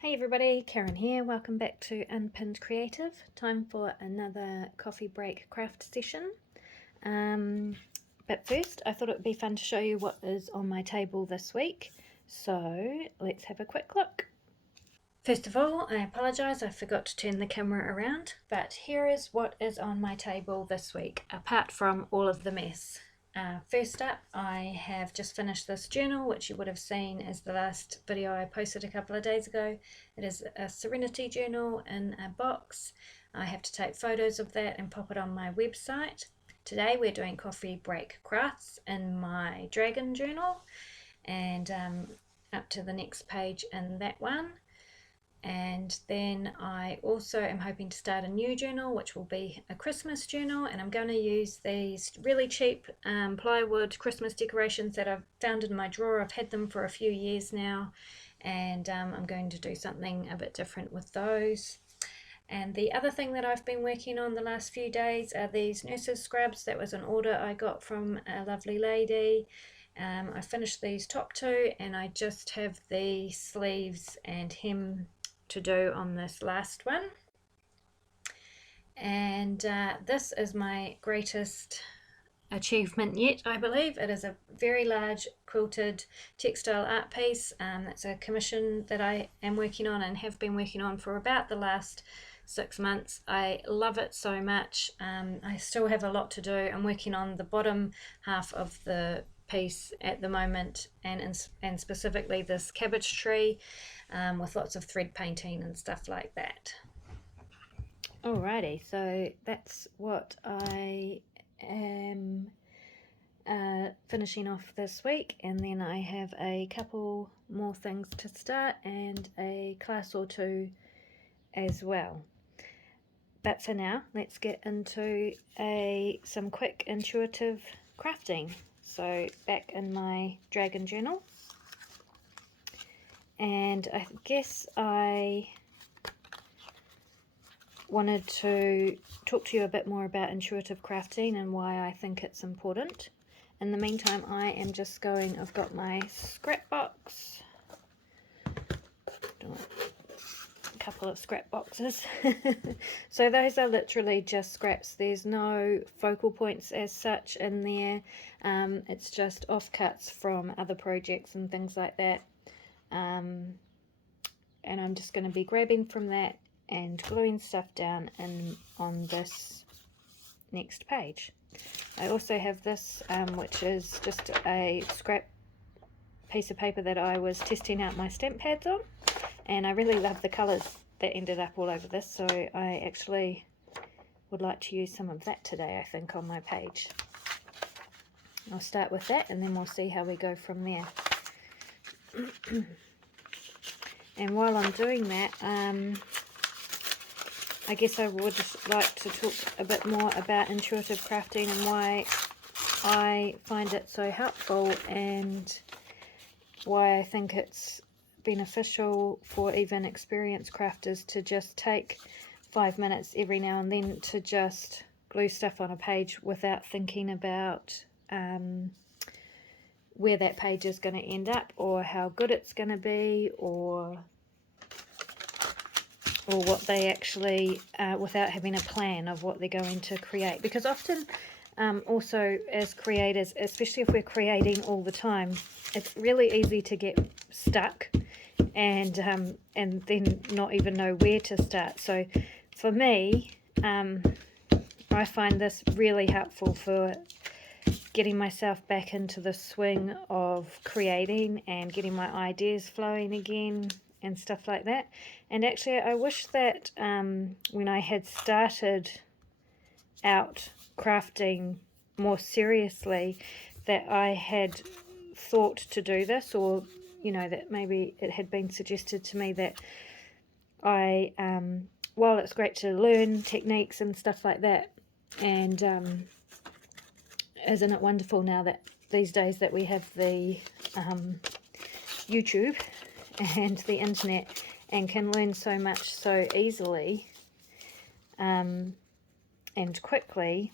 Hey everybody, Karen here. Welcome back to Unpinned Creative. Time for another coffee break craft session. But first, I thought it would be fun to show you what is on my table this week. So let's have a quick look. First of all, I apologise, I forgot to turn the camera around, but here is what is on my table this week, apart from all of the mess. First up, I have just finished this journal, which you would have seen as the last video I posted a couple of days ago. It is a Serenity journal in a box. I have to take photos of that and pop it on my website. Today we're doing coffee break crafts in my dragon journal, and up to the next page in that one. And then I also am hoping to start a new journal, which will be a Christmas journal, and I'm going to use these really cheap plywood Christmas decorations that I've found in my drawer. I've had them for a few years now, and I'm going to do something a bit different with those. And the other thing that I've been working on the last few days are these nurses scrubs. That was an order I got from a lovely lady. I finished these top two, and I just have the sleeves and hem to do on this last one. And this is my greatest achievement yet, I believe. It is a very large quilted textile art piece. It's a commission that I am working on and have been working on for about the last 6 months. I love it so much. I still have a lot to do. I'm working on the bottom half of the piece at the moment, and specifically this cabbage tree, with lots of thread painting and stuff like that. Alrighty, so that's what I am finishing off this week, and then I have a couple more things to start and a class or two as well. But for now, let's get into some quick intuitive crafting. So back in my dragon journal, and I guess I wanted to talk to you a bit more about intuitive crafting and why I think it's important. In the meantime, I am just going, I've got my scrap box, a couple of scrap boxes. So those are literally just scraps. There's no focal points as such in there. It's just offcuts from other projects and things like that. And I'm just going to be grabbing from that and gluing stuff down on this next page. I also have this, which is just a scrap piece of paper that I was testing out my stamp pads on, and I really love the colours that ended up all over this, so I actually would like to use some of that today, I think, on my page. I'll start with that, and then we'll see how we go from there. And while I'm doing that, I guess I would like to talk a bit more about intuitive crafting and why I find it so helpful, and why I think it's beneficial for even experienced crafters to just take 5 minutes every now and then to just glue stuff on a page without thinking about where that page is going to end up, or how good it's going to be, or what they actually, without having a plan of what they're going to create. Because often, also as creators, especially if we're creating all the time, it's really easy to get stuck and then not even know where to start. So for me, I find this really helpful for getting myself back into the swing of creating and getting my ideas flowing again and stuff like that. And actually, I wish that when I had started out crafting more seriously, that I had thought to do this, or that maybe it had been suggested to me that I, while it's great to learn techniques and stuff like that, and isn't it wonderful now that these days that we have the YouTube and the internet and can learn so much so easily and quickly,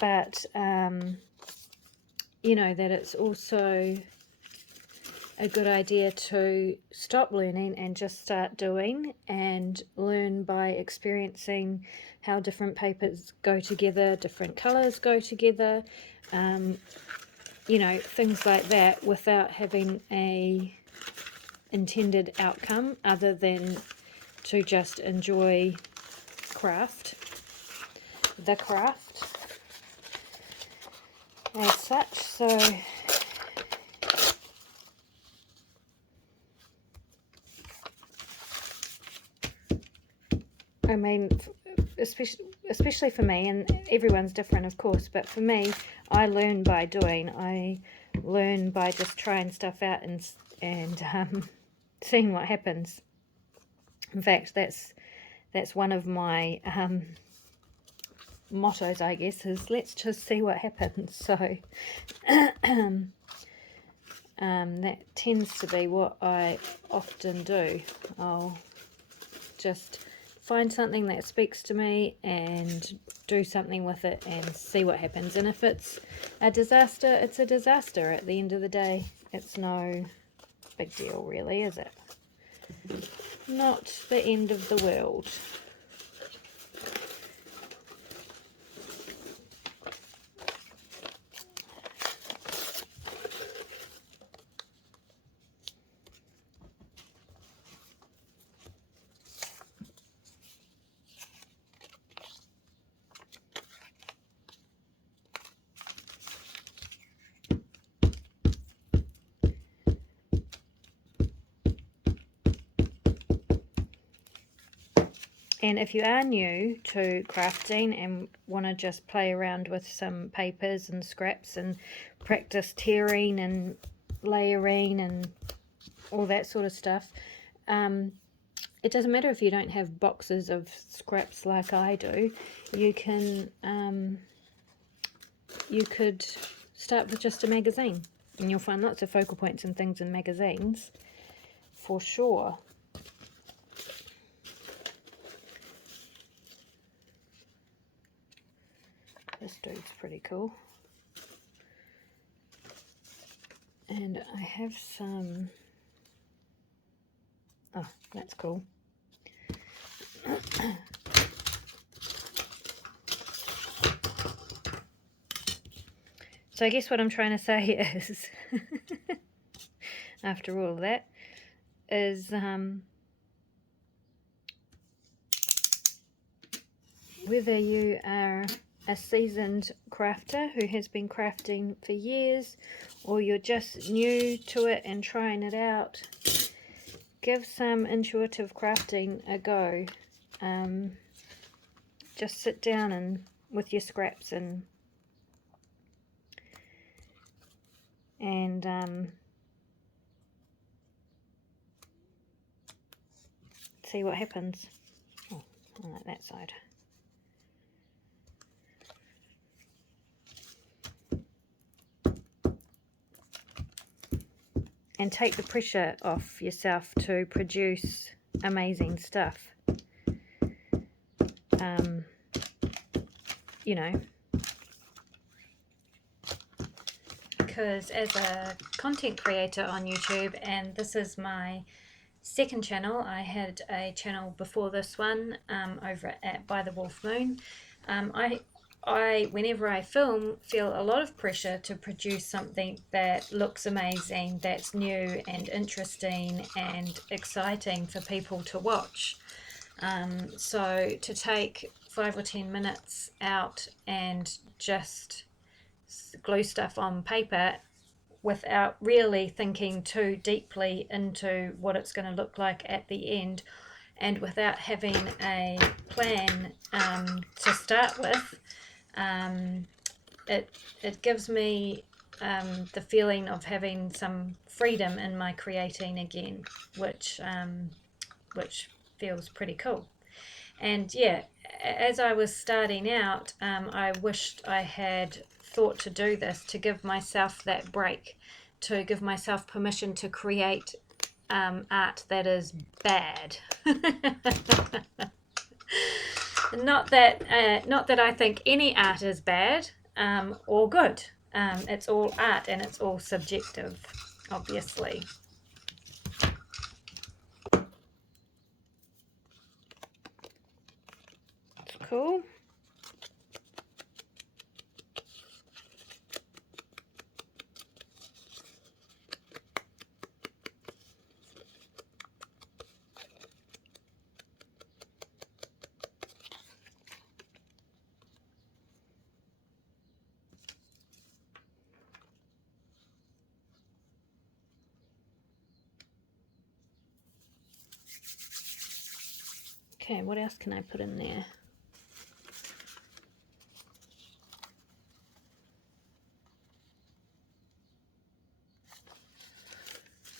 but that it's also a good idea to stop learning and just start doing, and learn by experiencing how different papers go together, different colours go together, you know, things like that, without having a intended outcome other than to just enjoy the craft as such. So I mean, especially for me, and everyone's different of course, but for me, I learn by doing. I learn by just trying stuff out and seeing what happens. In fact, that's one of my mottos, I guess, is let's just see what happens. So that tends to be what I often do. I'll just find something that speaks to me and do something with it and see what happens. And if it's a disaster, it's a disaster. At the end of the day, it's no big deal really, is it? Not the end of the world. And if you are new to crafting and want to just play around with some papers and scraps and practice tearing and layering and all that sort of stuff, it doesn't matter if you don't have boxes of scraps like I do. You can, you could start with just a magazine, and you'll find lots of focal points and things in magazines for sure. This dude's pretty cool. And I have some... Oh, that's cool. So I guess what I'm trying to say is, after all of that, is whether you are a seasoned crafter who has been crafting for years, or you're just new to it and trying it out, give some intuitive crafting a go. Just sit down and with your scraps and see what happens. Oh, I like that side. And take the pressure off yourself to produce amazing stuff. You know, because as a content creator on YouTube, and this is my second channel, I had a channel before this one over at By the Wolf Moon. I, whenever I film, feel a lot of pressure to produce something that looks amazing, that's new and interesting and exciting for people to watch. So to take 5 or 10 minutes out and just glue stuff on paper without really thinking too deeply into what it's going to look like at the end, and without having a plan to start with, it gives me the feeling of having some freedom in my creating again, which feels pretty cool. And yeah, as I was starting out, I wished I had thought to do this, to give myself that break, to give myself permission to create art that is bad. Not that I think any art is bad or good. It's all art and it's all subjective, obviously. cool. Okay, what else can I put in there?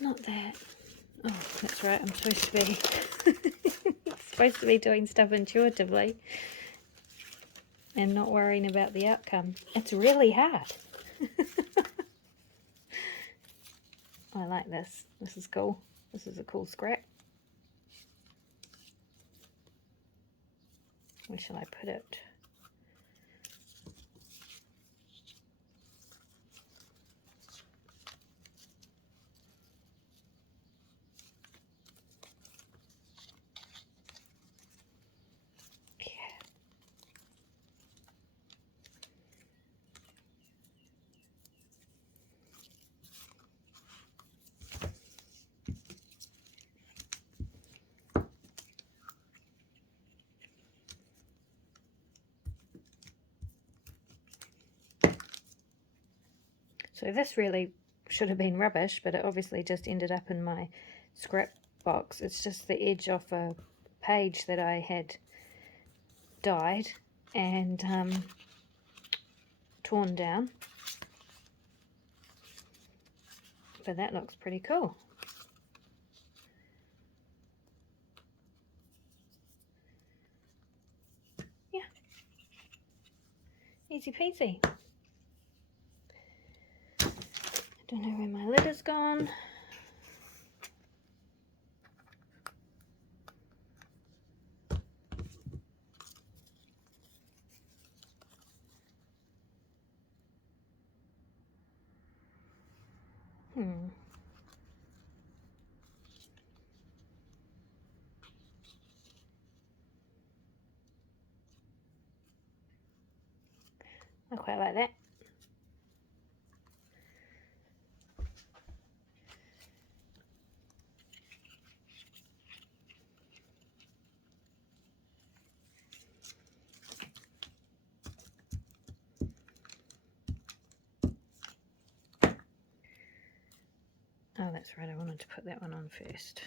Not that. Oh, that's right, I'm supposed to be supposed to be doing stuff intuitively and not worrying about the outcome. It's really hard. I like this. This is cool. This is a cool scrap. Where shall I put it? So this really should have been rubbish, but it obviously just ended up in my scrap box. It's just the edge of a page that I had dyed and torn down. But that looks pretty cool. Yeah. Easy peasy. I don't know where my lid has gone. I quite like that. Oh, that's right, I wanted to put that one on first.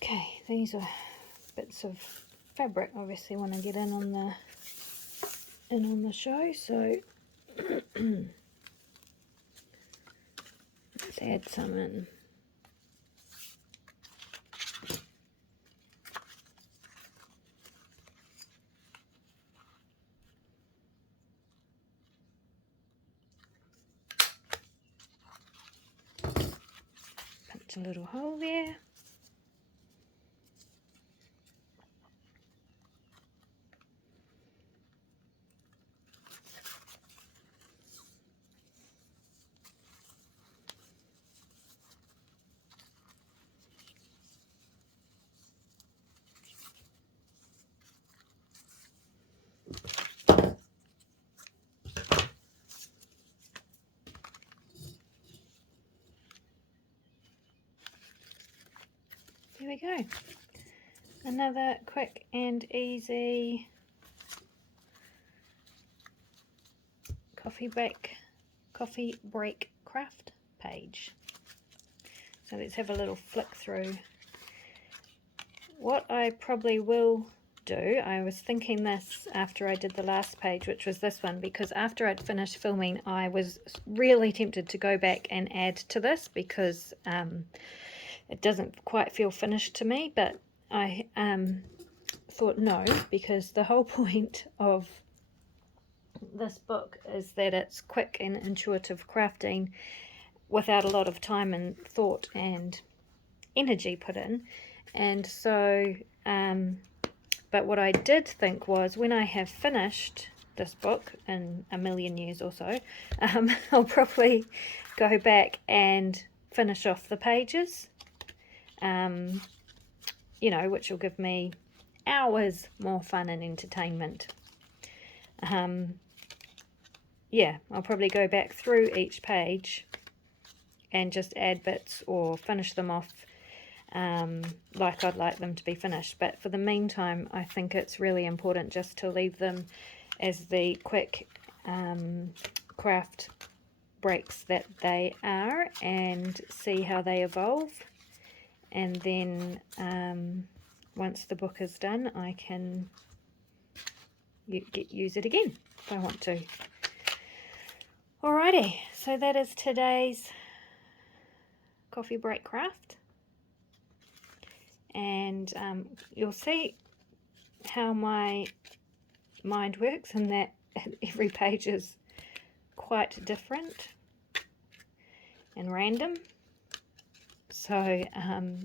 Okay, these are bits of fabric obviously when I get in on the show, so let's add some in. Punch a little hole there. There we go. Another quick and easy coffee break craft page. So let's have a little flick through. What I probably will do, I was thinking this after I did the last page, which was this one, because after I'd finished filming, I was really tempted to go back and add to this because it doesn't quite feel finished to me, but I thought no, because the whole point of this book is that it's quick and intuitive crafting without a lot of time and thought and energy put in. And so but what I did think was, when I have finished this book in a million years or so, I'll probably go back and finish off the pages, you know, which will give me hours more fun and entertainment. Yeah, I'll probably go back through each page and just add bits or finish them off like I'd like them to be finished. But for the meantime, I think it's really important just to leave them as the quick craft breaks that they are, and see how they evolve. And then once the book is done, I can use it again if I want to. Alrighty, so that is today's coffee break craft. And you'll see how my mind works, and that every page is quite different and random. So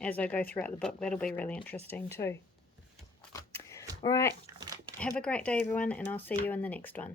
as I go throughout the book, that'll be really interesting too. Alright, have a great day everyone, and I'll see you in the next one.